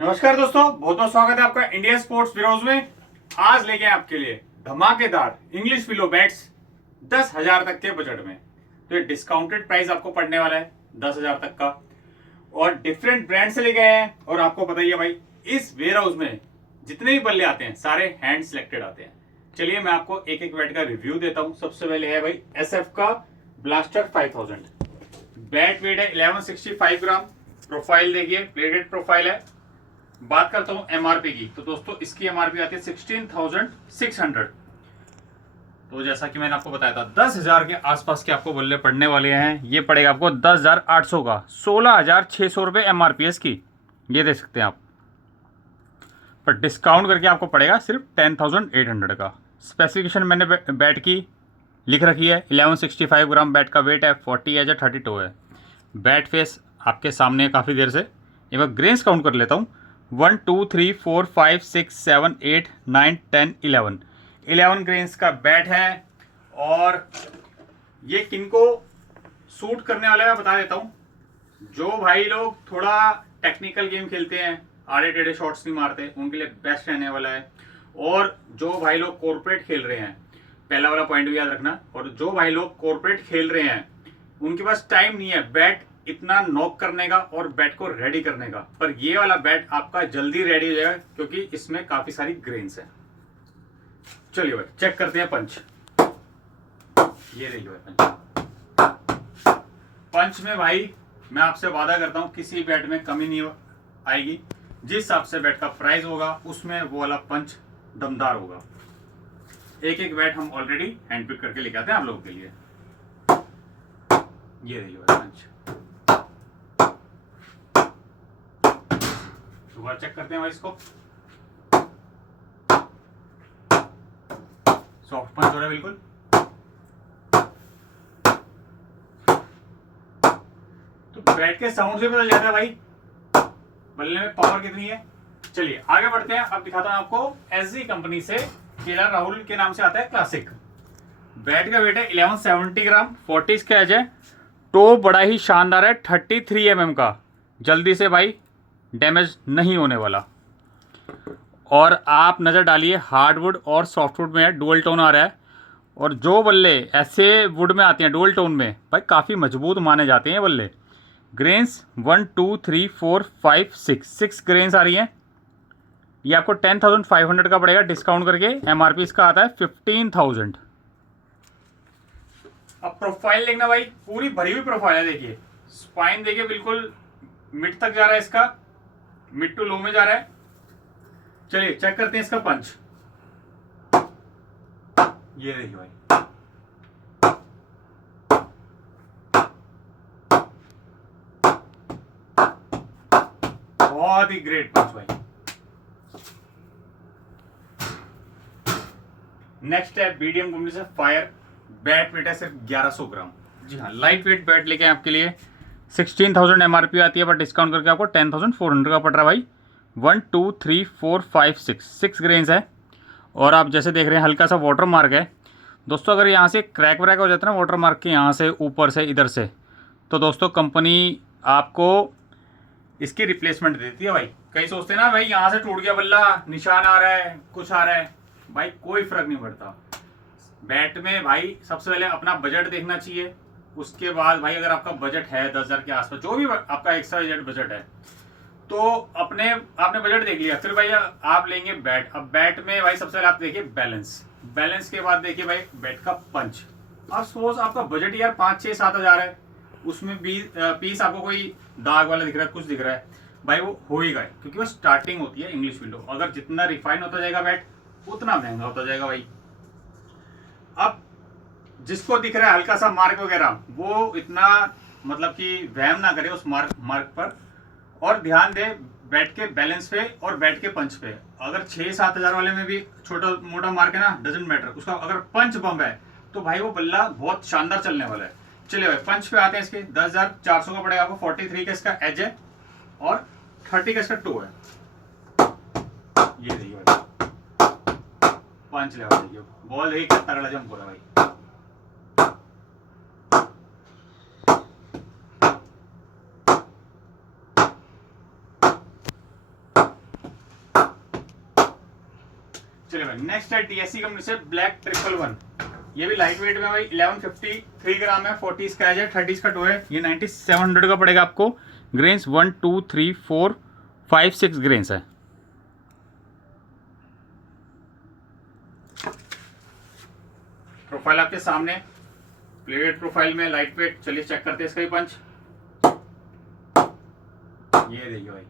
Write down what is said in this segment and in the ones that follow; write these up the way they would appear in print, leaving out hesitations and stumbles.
नमस्कार दोस्तों, बहुत बहुत स्वागत है आपका इंडिया स्पोर्ट्स ब्यूरोज में। आज लेके आए आपके लिए धमाकेदार इंग्लिश पिलो बैट्स 10,000 तक के बजट में। तो ये डिस्काउंटेड प्राइस आपको पड़ने वाला है 10,000 तक का, और डिफरेंट ब्रांड से लेके आए हैं। और आपको पता ही है भाई, इस वेयर हाउस में जितने भी बल्ले आते हैं सारे हैंड सिलेक्टेड आते हैं। चलिए मैं आपको एक एक बैट का रिव्यू देता हूं। सबसे पहले है भाई SF का ब्लास्टर 5000। बैट वेट है 1165 ग्राम। प्रोफाइल देखिए, प्लेटेड प्रोफाइल है। बात करता हूं एमआरपी की, तो दोस्तों इसकी एमआरपी आती है 16,600। तो जैसा कि मैंने आपको बताया था 10,000 के आसपास के आपको बल्ले पड़ने वाले हैं। ये पड़ेगा आपको 10,800 का, 16,600 रुपये एमआरपी इसकी, ये देख सकते हैं आप। पर डिस्काउंट करके आपको पड़ेगा सिर्फ 10,800 का। स्पेसिफिकेशन मैंने बैट की लिख रखी है। 1165 ग्राम बैट का वेट है, 40 एज 32 है। बैट फेस आपके सामने काफ़ी देर से। एक बार ग्रेन्स काउंट कर लेता हूँ। 1 2 3 4 5 6 7 8 9 10 11 ग्रेन्स का बैट है। और ये किनको सूट करने वाला है मैं बता देता हूँ। जो भाई लोग थोड़ा टेक्निकल गेम खेलते हैं, आड़े टेढ़े शॉट्स नहीं मारते, उनके लिए बेस्ट रहने वाला है। और जो भाई लोग कॉर्पोरेट खेल रहे हैं, पहला वाला पॉइंट भी याद रखना। और जो भाई लोग कॉर्पोरेट खेल रहे हैं उनके पास टाइम नहीं है बैट इतना नॉक करने का और बैट को रेडी करने का। पर ये वाला बैट आपका जल्दी रेडी हो जाएगा क्योंकि इसमें काफी सारी ग्रेन्स है। चलिए भाई चेक करते हैं पंच। ये देखिए भाई पंच। पंच में भाई मैं आपसे वादा करता हूं किसी बैट में कमी नहीं आएगी। जिस हिसाब से बैट का प्राइस होगा उसमें वो वाला पंच दमदार होगा। एक एक बैट हम ऑलरेडी हैंड पिक करके लेके आते हैं आप लोगों के लिए। ये देखिए भाई पंच। दोबारा चेक करते हैं भाई इसको। सॉफ्ट पंच हो रहा है बिल्कुल। तो बैट के साउंड से पता जाता है भाई बल्ले में पावर कितनी है। चलिए आगे बढ़ते हैं। अब दिखाता हूं आपको SG कंपनी से केला राहुल के नाम से आता है क्लासिक। बैट का वेट है 1170 ग्राम, 40 का एज है। टो बड़ा ही शानदार है, 33 mm का। जल्दी से भाई डैमेज नहीं होने वाला। और आप नज़र डालिए, हार्डवुड और सॉफ्टवुड में है, डुअल टोन आ रहा है। और जो बल्ले ऐसे वुड में आते हैं डुअल टोन में, भाई काफ़ी मजबूत माने जाते हैं बल्ले। ग्रेन्स 1 2 3 4 5 6 ग्रेन्स आ रही हैं। ये आपको 10,500 का पड़ेगा डिस्काउंट करके। एमआरपी इसका आता है 15,000। अब प्रोफाइल देखना भाई, पूरी भरी हुई प्रोफाइल है। देखिए स्पाइन देखिए, बिल्कुल मिड तक जा रहा है इसका, मिड टू लो में जा रहा है। चलिए चेक करते हैं इसका पंच। ये देखिए भाई, बहुत ही ग्रेट पंच भाई। नेक्स्ट है BDM कंपनी से फायर। बैट वेट है सिर्फ 1100 ग्राम। जी हाँ, लाइट वेट बैट लेके आपके लिए। 16,000 एमआरपी आती है, पर डिस्काउंट करके आपको 10,400 का पड़ रहा है भाई। 1 2 3 4 5 6 ग्रेन्स है। और आप जैसे देख रहे हैं हल्का सा वाटर मार्क है दोस्तों। अगर यहाँ से क्रैक व्रैक हो जाता है ना वाटर मार्क के, यहाँ से ऊपर से इधर से, तो दोस्तों कंपनी आपको इसकी रिप्लेसमेंट देती है भाई। कई सोचते हैं ना भाई यहाँ से टूट गया बल्ला, निशान आ रहा है, कुछ आ रहा है, भाई कोई फर्क नहीं पड़ता। बैट में भाई सबसे पहले अपना बजट देखना चाहिए। उसके बाद भाई अगर आपका बजट है 10,000 के आसपास, जो भी आपका एक्स्ट्रा बजट है, तो आपने बजट देख लिया, फिर भाई आप लेंगे बैट। अब बैट में भाई सबसे पहले आप देखिए बैलेंस के बाद देखिए भाई बैट का पंच। अब सपोज आपका बजट यार 5 6 7 हज़ार है, उसमें पीस आपको कोई दाग वाला दिख रहा है, कुछ दिख रहा है, भाई वो हो ही गए क्योंकि वो स्टार्टिंग होती है इंग्लिश विंडो। अगर जितना रिफाइन होता जाएगा बैट उतना महंगा होता जाएगा भाई। अब जिसको दिख रहा है हल्का सा मार्क वगैरह, वो इतना मतलब कि वहम ना करे उस मार्क पर, और ध्यान दे बैट के बैलेंस पे और बैट के पंच पे। अगर 6 7 हज़ार वाले में भी छोटा मोटा मार्क है ना, डजेंट मैटर, उसका अगर पंच बम है तो भाई वो बल्ला बहुत शानदार चलने वाला है। चलिए भाई पंच पे आते हैं। इसके 10,400 का पड़ेगा आपको। 43 का इसका एज है और 30 का इसका टो है। ये देखिए भाई पंच लेवल देखिए, बॉल देखिए कितना तगड़ा जंप हो रहा है भाई। चलिए भाई, नेक्स्ट है DSC कंपनी से ब्लैक 111। ये भी लाइट वेट में भाई 1153 ग्राम है, 40 स्क्रैच है, 30 का टो है। ये 9700 का पड़ेगा आपको। ग्रेन्स 1 2 3 4 5 6 ग्रेन्स है। प्रोफाइल आपके सामने, प्लेटेड प्रोफाइल में, लाइट वेट। चलिए चेक करते हैं इसका भी पंच। ये देखिए भाई,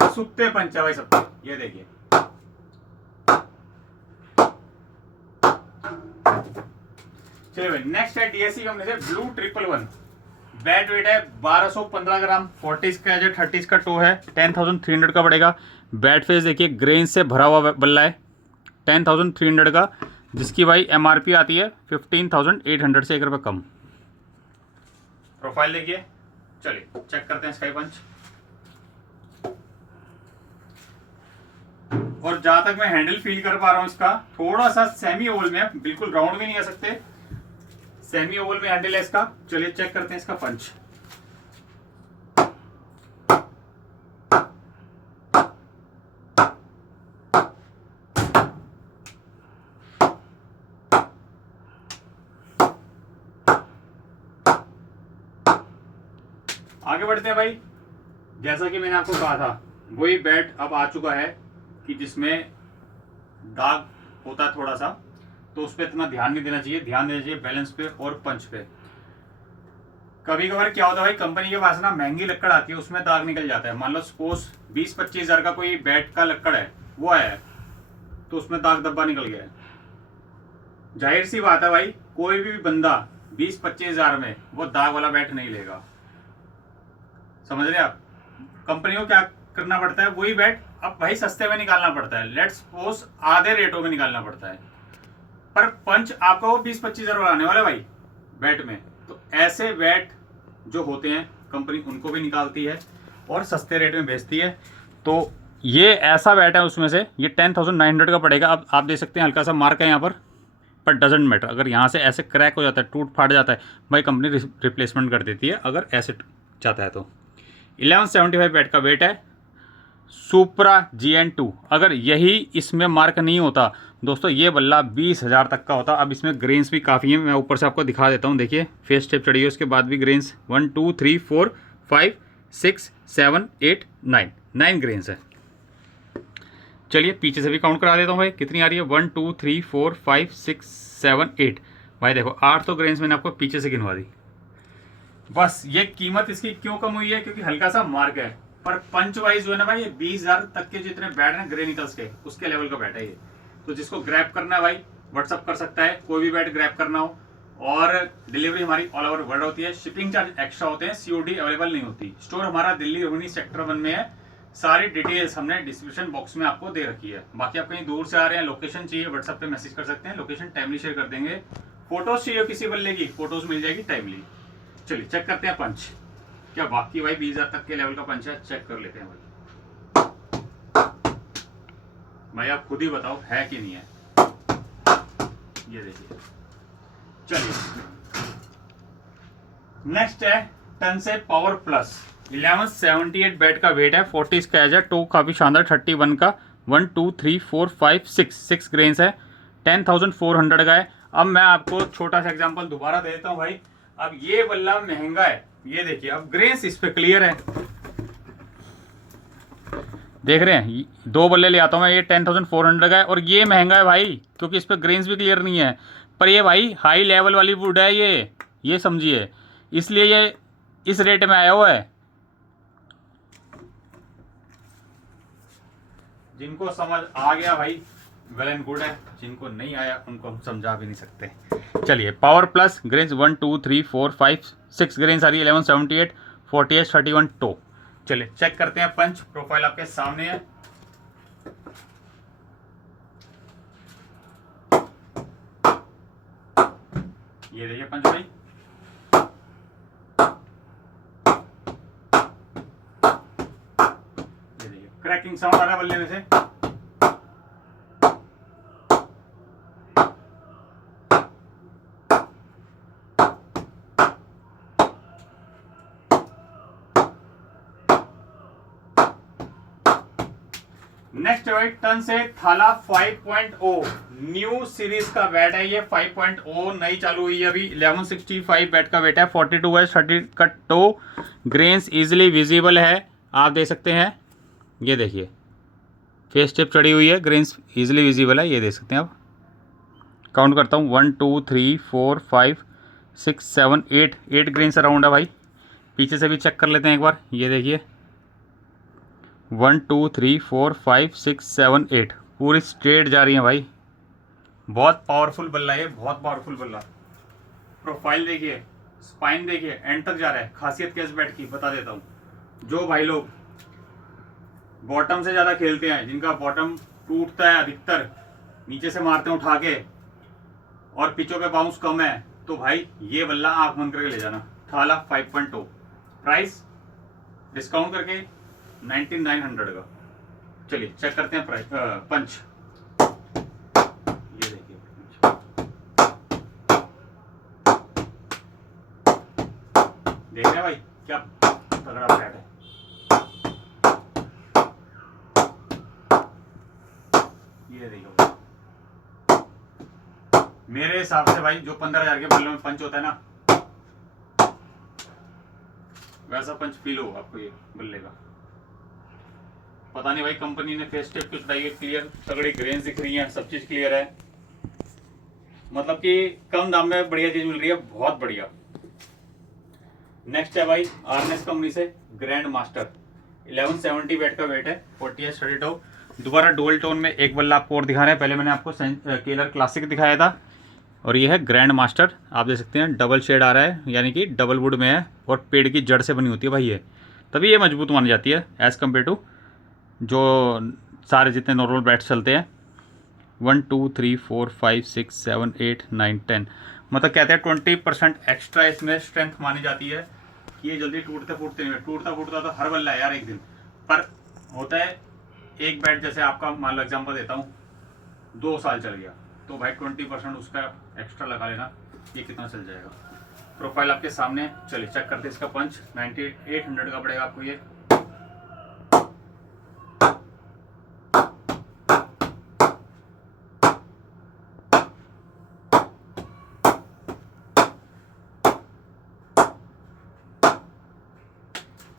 सुखते पंच है भाई सबके। ये देखिए, चलिए भाई, नेक्स्ट है DSC कंपनी से ब्लू 111। बैट वेट है 1215 ग्राम, 40 स्क्रैच है, 30 का टो है, 10,300 का पड़ेगा। बैट फेस देखिए, ग्रेन से भरा हुआ बल्ला है, 10,300 का, जिसकी भाई MRP आती है 15,800 से 1 रुपये कम। प्रोफाइल देखिए, चलिए चेक करते हैं इसका ही पंच। और जहां तक मैं हैंडल फील कर पा रहा हूं इसका, थोड़ा सा सेमी ओवल में है, बिल्कुल राउंड भी नहीं आ सकते, सेमी ओवल में हैंडल है इसका। चलिए चेक करते हैं इसका पंच। आगे बढ़ते हैं भाई। जैसा कि मैंने आपको कहा था, वही बैट अब आ चुका है कि जिसमें दाग होता है थोड़ा सा, तो उस पर इतना ध्यान नहीं देना चाहिए। ध्यान देना चाहिए बैलेंस पे और पंच पे। कभी कभार क्या होता है भाई, कंपनी के पास ना महंगी लक्कड़ आती है, उसमें दाग निकल जाता है। मान लो सपोज 20-25 हज़ार का कोई बैट का लक्कड़ है, वो आया है, तो उसमें दाग धब्बा निकल गया है। जाहिर सी बात है भाई, कोई भी बंदा 20-25 हज़ार में वो दाग वाला बैट नहीं लेगा। समझ रहे आप? कंपनी को क्या करना पड़ता है, वही बैट अब भाई सस्ते में निकालना पड़ता है, लेट्स सपोज आधे रेटों में निकालना पड़ता है, पर पंच आपका वो 20-25 हज़ार आने वाला है भाई बैट में। तो ऐसे बैट जो होते हैं, कंपनी उनको भी निकालती है और सस्ते रेट में बेचती है। तो ये ऐसा बैट है उसमें से, ये 10,900 का पड़ेगा। अब आप देख सकते हैं हल्का सा मार्क है यहाँ पर डजेंट मैटर। अगर यहाँ से ऐसे क्रैक हो जाता है, टूट फाट जाता है, भाई कंपनी रिप्लेसमेंट कर देती है, अगर ऐसे जाता है तो। 1175 बैट का वेट है, सुपरा GN2। अगर यही इसमें मार्क नहीं होता दोस्तों, ये बल्ला 20,000 तक का होता। अब इसमें ग्रेन्स भी काफ़ी हैं, मैं ऊपर से आपको दिखा देता हूँ। देखिए फेस टेप चढ़ी है, उसके बाद भी ग्रेन्स 1 2 3 4 5 6 7 8 9 ग्रेन्स है। चलिए पीछे से भी काउंट करा देता हूँ भाई, कितनी आ रही है। 1 2 3 4 5 6 7 8। भाई देखो 8 तो ग्रेन्स मैंने आपको पीछे से गिनवा दी। बस ये कीमत इसकी क्यों कम हुई है, क्योंकि हल्का सा मार्क है। पर पंच वाइज जो है ना भाई, ये 20,000 तक के जितने बैट हैं ग्रे निकल्स के, उसके लेवल का बैट है ये। तो जिसको ग्रैब करना है भाई, व्हाट्सअप कर सकता है, कोई भी बैट ग्रैब करना हो। और डिलीवरी हमारी ऑल ओवर वर्ल्ड होती है, शिपिंग चार्ज एक्स्ट्रा होते हैं, COD अवेलेबल नहीं होती। स्टोर हमारा दिल्ली रोहिणी सेक्टर 1 में है। सारी डिटेल्स हमने डिस्क्रिप्शन बॉक्स में आपको दे रखी है। बाकी आप कहीं दूर से आ रहे हैं, लोकेशन चाहिए, व्हाट्सएप पे मैसेज कर सकते हैं, लोकेशन टाइमली शेयर कर देंगे। फोटोज चाहिए किसी बल्ले की, फोटोज मिल जाएगी टाइमली। चलिए चेक करते हैं पंच। क्या बाकी भाई 20,000 तक के लेवल का पंच है, चेक कर लेते हैं भाई। भाई आप खुद ही बताओ है कि नहीं है। ये देखिए, चलिए नेक्स्ट है टन से पावर प्लस। 1178 बैट का वेट है, 40 स्क्रैच है, टो काफी शानदार 31 का। 1 2 3 4 5 6 ग्रेन्स है, 10,400 का है। अब मैं आपको छोटा सा एग्जांपल दोबारा दे देता हूं भाई। अब ये बल्ला महंगा है, ये देखिए, अब ग्रेन्स इस पे क्लियर है, देख रहे हैं। 2 बल्ले ले आता हूं मैं, ये 10,400 का है, और ये महंगा है भाई क्योंकि इस पे ग्रेन्स भी क्लियर नहीं है। पर ये भाई हाई लेवल वाली वुड है, ये समझिए, इसलिए ये इस रेट में आया हुआ है। जिनको समझ आ गया भाई वेल एंड गुड है, जिनको नहीं आया उनको हम समझा भी नहीं सकते। चलिए पावर प्लस ग्रेन्स 1 2 3 4 5 6 ग्रेन्स आ रही है, 1178 48 31 टो। चलिए चेक करते हैं पंच। प्रोफाइल आपके सामने है, ये देखिए पंच भाई। ये देखिए क्रैकिंग साउंड आ रहा है बल्ले में से। नेक्स्ट है भाई टन से थाला 5.0 न्यू सीरीज का बैट है ये। 5.0 नई चालू हुई है अभी। 1165 बैट का वेट है। 42 है 30 का टो। ग्रेन्स इजीली विजिबल है, आप देख सकते हैं। ये देखिए फेस टिप चढ़ी हुई है, ग्रेन्स इजीली विजिबल है, ये देख सकते हैं आप। काउंट करता हूँ 1 2 3 4 5 6 7 8 ग्रेन्स अराउंड है भाई। पीछे से भी चेक कर लेते हैं एक बार। ये देखिए 1 2 3 4 5 6 7 8 पूरी स्ट्रेट जा रही है भाई। बहुत पावरफुल बल्ला है, बहुत पावरफुल बल्ला। प्रोफाइल देखिए, स्पाइन देखिए, एंड तक जा रहा है। खासियत क्या इस बैट की बता देता हूँ। जो भाई लोग बॉटम से ज़्यादा खेलते हैं, जिनका बॉटम टूटता है अधिकतर, नीचे से मारते हैं उठा के और पिचों पे बाउंस कम है, तो भाई ये बल्ला आंख बंद करके ले जाना। थाला 5.0 प्राइस डिस्काउंट करके 9900 का। चलिए चेक करते हैं प्राइस पंच। ये देखिए देख रहे हैं भाई क्या तगड़ा बैट है। ये देखो मेरे हिसाब से भाई जो 15,000 के बल्लों में पंच होता है ना, वैसा पंच फील होगा आपको ये बल्ले का। पता नहीं भाई कंपनी ने फेस टेप कुछ डाई है, क्लियर तगड़ी ग्रेन्स दिख रही हैं, सब चीज क्लियर है। मतलब कि कम दाम में बढ़िया चीज मिल रही है, बहुत बढ़िया। नेक्स्ट है भाई आरनेस कंपनी से ग्रैंड मास्टर 1170 बैट का वेट है। 40 स्टडी टो। दोबारा डुअल टोन में एक बल्ला आपको और दिखा रहे हैं। पहले मैंने आपको केलर क्लासिक दिखाया था और ये है ग्रैंड मास्टर। आप देख सकते हैं डबल शेड आ रहा है, यानी कि डबल वुड में है और पेड़ की जड़ से बनी होती है भाई ये, तभी ये मजबूत मानी जाती है एज़ कम्पेयर टू जो सारे जितने नॉर्मल बैट्स चलते हैं। 1 2 3 4 5 6 7 8 9 10 मतलब कहते हैं 20% एक्स्ट्रा इसमें स्ट्रेंथ मानी जाती है कि ये जल्दी टूटते फूटते नहीं। टूटता फूटता तो हर बल्ला है यार एक दिन, पर होता है एक बैट जैसे आपका मान लो एग्जाम्पल देता हूँ 2 साल चल गया, तो भाई 20% उसका एक्स्ट्रा लगा लेना, ये कितना चल जाएगा। प्रोफाइल आपके सामने। चलिए चेक करते हैं इसका पंच। 9800 का पड़ेगा आपको ये।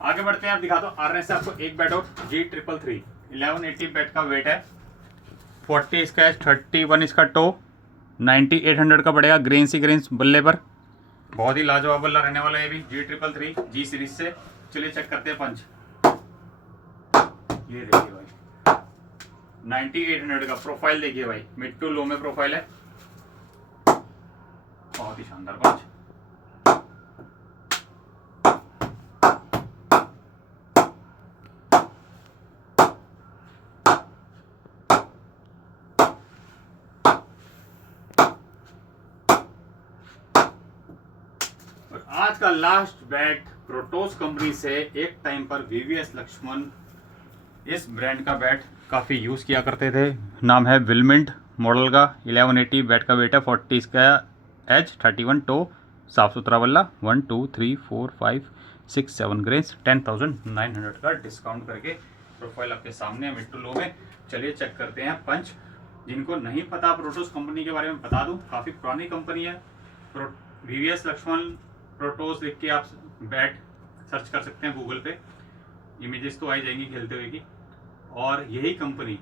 आगे बढ़ते हैं, आप दिखा दो आरएनएस से आपको एक बैट और G333 1180 बैट का वेट है। 40 इसका है, 31 इसका टो। 9800 का पड़ेगा ग्रेन सी ग्रेन्स बल्ले पर। बहुत ही लाजवाब बल्ला रहने वाला है ये भी G333 G सीरीज से। चलिए चेक करते हैं पंच। ये देखिए भाई 9800 का प्रोफाइल देखिए भाई, मिड टू लो में प्रोफाइल है। बहुत ही शानदार पंच। आज का लास्ट बैट प्रोटोस कंपनी से। एक टाइम पर वीवीएस लक्ष्मण इस ब्रांड का बैट काफ़ी यूज़ किया करते थे। नाम है विलमिंट मॉडल का। 1180 बैट का वेट है। 40 इसका एज, 31 टो, साफ सुथरा बल्ला। 1 2 3 4 5 6 7 ग्रेन्स। 10,900 का डिस्काउंट करके प्रोफाइल आपके सामने मिड टू लो में। चलिए चेक करते हैं पंच। जिनको नहीं पता प्रोटोस कंपनी के बारे में बता दूं, काफ़ी पुरानी कंपनी है। वीवीएस लक्ष्मण प्रोटोस लिख के आप बैट सर्च कर सकते हैं गूगल पे, इमेजेस तो आ ही जाएंगी खेलते हुए की। और यही कंपनी